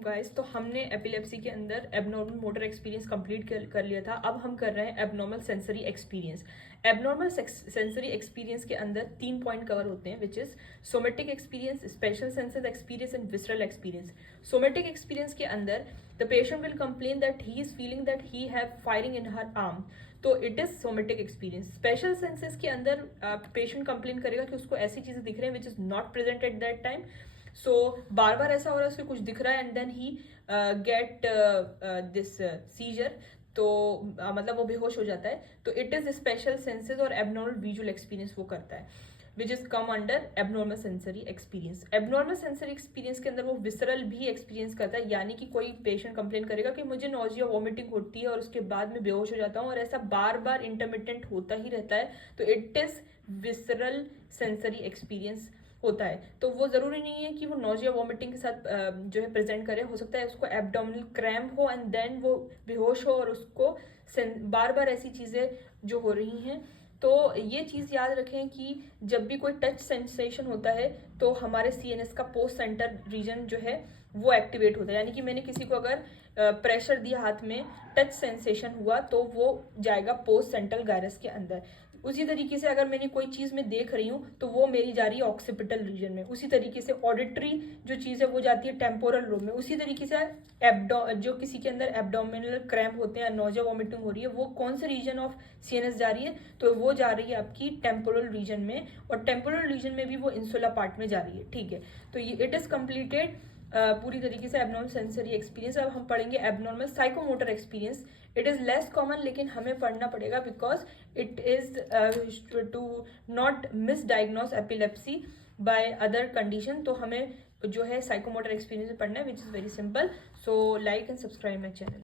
Guys, तो हमने epilepsy के अंदर एबनॉर्मल मोटर एक्सपीरियंस कंप्लीट कर लिया था। अब हम कर रहे हैं abnormal sensory experience. Abnormal sensory experience के अंदर 3 पॉइंट कवर होते हैं, which is somatic experience, special senses experience and visceral experience. Somatic experience के अंदर the patient will complain that he is feeling that he have firing in her arm, तो it is somatic experience. Special senses के अंदर patient complain करेगा कि उसको ऐसी चीजें दिख रही हैं which is not present at that time. So बार बार ऐसा हो रहा है, उसको कुछ दिख रहा है and then he get this seizure, तो मतलब वो बेहोश हो जाता है। तो इट इज स्पेशल सेंसेस और एबनॉर्मल विजुअल एक्सपीरियंस वो करता है, which is come under abnormal sensory experience. Abnormal sensory experience के अंदर वो विसरल भी एक्सपीरियंस करता है, यानी कि कोई पेशेंट कंप्लेन करेगा कि मुझे नॉजिया वॉमिटिंग होती है और उसके बाद में बेहोश हो जाता हूँ और ऐसा बार बार इंटरमिटेंट होता ही रहता है, तो it is visceral sensory experience होता है। तो वो जरूरी नहीं है कि वो नॉजिया वॉमिटिंग के साथ जो है प्रेजेंट करे, हो सकता है उसको एब्डोमिनल क्रैम्प हो एंड देन वो बेहोश हो और उसको बार बार ऐसी चीजें जो हो रही हैं। तो ये चीज याद रखें कि जब भी कोई टच सेंसेशन होता है तो हमारे सीएनएस का पोस्ट सेंटर रीजन जो है वो एक्टिवेट होता है, यानी कि मैंने किसी को अगर प्रेशर दिया हाथ में, टच सेंसेशन हुआ, तो वो जाएगा पोस्ट सेंट्रल गायरस के अंदर। उसी तरीके से अगर मैंने कोई चीज में देख रही हूँ तो वो मेरी जा रही है ऑक्सीपिटल रीजन में। उसी तरीके से ऑडिटरी जो चीज है वो जाती है टेम्पोरल लोब में। उसी तरीके से जो किसी के अंदर एब्डोमिनल क्रैम्प होते हैं, नोजिया वॉमिटिंग हो रही है, वो कौन से रीजन ऑफ सीएनएस जा रही है, तो वो जा रही है आपकी टेम्पोरल रीजन में, और टेम्पोरल रीजन में भी वो इंसुला पार्ट में जा रही है। ठीक है, तो ये इट इज कम्प्लीटेड पूरी तरीके से एबनॉर्मल सेंसरी एक्सपीरियंस। अब हम पढ़ेंगे abnormal psychomotor experience. It is less common, लेकिन हमें पढ़ना पड़ेगा because it is to not misdiagnose epilepsy by other condition. तो हमें जो है साइकोमोटर एक्सपीरियंस पढ़ना है, which is very simple. So like and subscribe my channel.